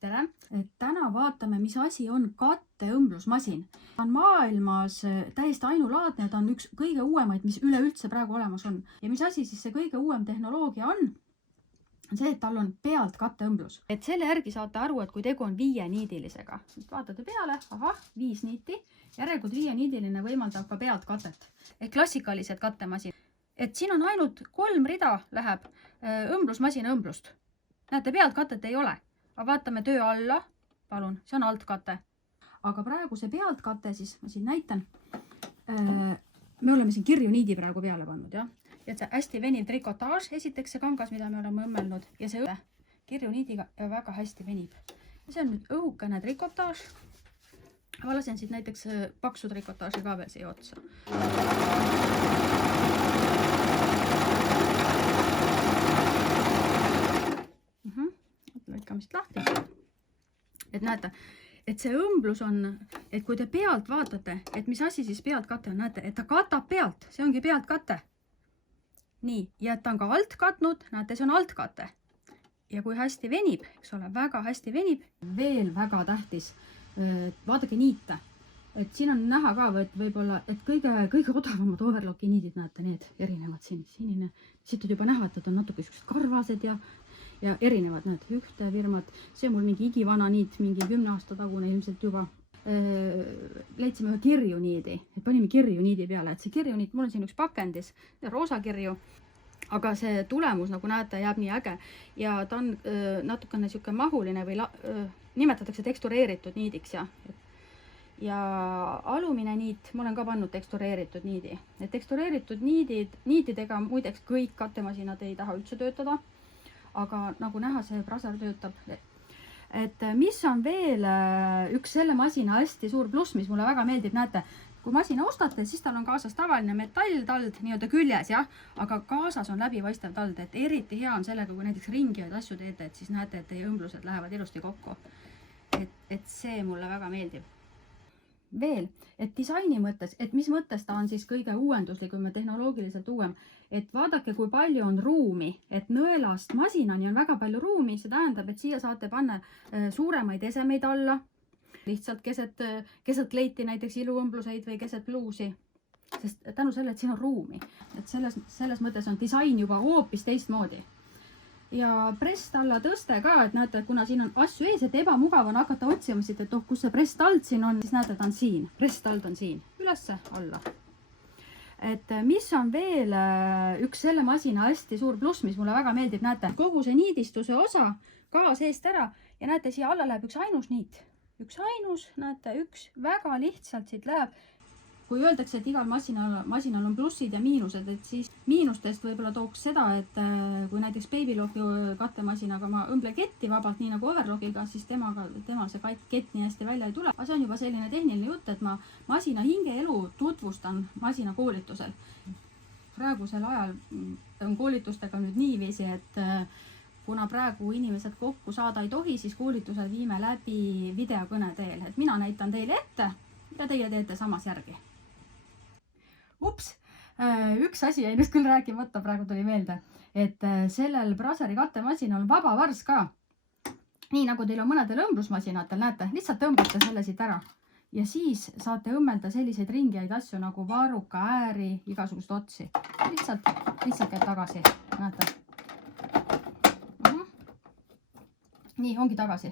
tere! Täna vaatame, mis asi on katteõmblusmasin. Ta on maailmas täiesti ainulaadne, ta on üks kõige uuemaid, mis üleüldse praegu olemas on. Ja mis asi siis see kõige uuem tehnoloogia on? See, et tal on pealt katteõmblus. Et selle järgi saate aru, et kui tegu on 5-niidilisega. Vaatate peale, 5 niiti. Järelikult 5-niidiline võimaldab ka pealt katet. Ehk klassikalised kattemasin. Et siin on ainult 3 rida läheb õmblusmasina õmblust. Näete, pealt katet ei ole. Aga vaatame töö alla. Palun, see on altkate. Aga praegu see pealtkate, siis ma siin näitan. Me oleme siin kirju niidi praegu peale pannud, jah. Ja see hästi veniv trikotaaž, esiteks see kangas, mida me oleme õmmelnud. Ja see kirju niidiga väga hästi venib. Ja see on nüüd õhukene trikotaaž. Ma lasen siit näiteks paksu trikotaaži ka veel siia otsa. Lõikamist lahti. Et näete, et see õmblus on, et kui te pealt vaatate, et mis asi siis pealt kate on, näete, et ta katab pealt, see ongi pealt kate. Nii, ja et ta on ka alt katnud, näete, see on alt kate. Ja kui hästi venib, eks ole, väga hästi venib, veel väga tähtis, vaadake niite. Et siin on näha ka, et võib-olla, et kõige odavamad overlocki niidid, näete, need erinevad siin, sinine. Siit on juba näha, et on natuke sellised karvased ja erinevad, näed, ühte firmad. See on mul mingi igivana niit, mingi 10 aasta tagune ilmselt juba. Leidsime ühe kirju niidi, et panime kirju niidi peale, et see kirju niit, mul on siin üks pakendis, roosa kirju, aga see tulemus, nagu näete, jääb nii äge ja ta on natukene siuke mahuline või nimetatakse tekstureeritud niidiks ja alumine niit, ma olen ka pannud tekstureeritud niidi. Et tekstureeritud niitidega muideks kõik kattemasinad ei taha üldse töötada, aga nagu näha, see Braser töötab. Et mis on veel üks selle masina hästi suur pluss, mis mulle väga meeldib, näete, kui masina ostate, siis tal on kaasas tavaline metalltald nii-öelda küljes, jah, aga kaasas on läbipaistev tald, et eriti hea on sellega, kui näiteks ringi ja asju teete, et siis näete, et teie õmblused lähevad ilusti kokku. Et see mulle väga meeldib. Veel, et disaini mõttes, et mis mõttes ta on siis kõige uuenduslikum ja tehnoloogiliselt uuem, et vaadake, kui palju on ruumi, et nõelast masinani on väga palju ruumi, see tähendab, et siia saate panna suuremaid esemeid alla, lihtsalt keset kleiti näiteks iluõmbluseid või keset bluusi, sest tänu selle, et siin on ruumi, et selles mõttes on disain juba hoopis teistmoodi. Ja prest alla tõste ka, et näete, kuna siin on asju ees, et ebamugav on hakata otsima siit, et kus see prest-tald siin on, siis näete, ta on siin. Prest-tald on siin. Ülesse, alla. Et mis on veel üks selle masina hästi suur pluss, mis mulle väga meeldib, näete, kogu see niidistuse osa ka seest ära ja näete, siia alla läheb üks ainus niit. Üks ainus, näete, üks väga lihtsalt siit läheb. Kui öeldakse, et igal masinal on plussid ja miinused, et siis miinustest võib-olla tooks seda, et kui näiteks Babylocki kattemasinaga ma õmblen ketti vabalt, nii nagu Overlockiga, siis temal see kett nii hästi välja ei tule. Aga see on juba selline tehniline jutt, et ma masina hingeelu tutvustan masina koolitusel. Praegusel ajal on koolitustega nüüd niiviisi, et kuna praegu inimesed kokku saada ei tohi, siis koolitusel viime läbi videokõne teel. Et mina näitan teile ette ja teie teete samas järgi. Ups, üks asi jäi nüüd küll rääkimata, praegu tuli meelde, et sellel Braseri kattemasinal on vaba vars ka. Nii nagu teil on mõnedel õmblusmasinatel, näete, lihtsalt tõmbate selle siit ära. Ja siis saate õmmelda selliseid ringiaid asju nagu varruka, ääri, igasugust otsi. Lihtsalt käib tagasi, näete. Nii, ongi tagasi.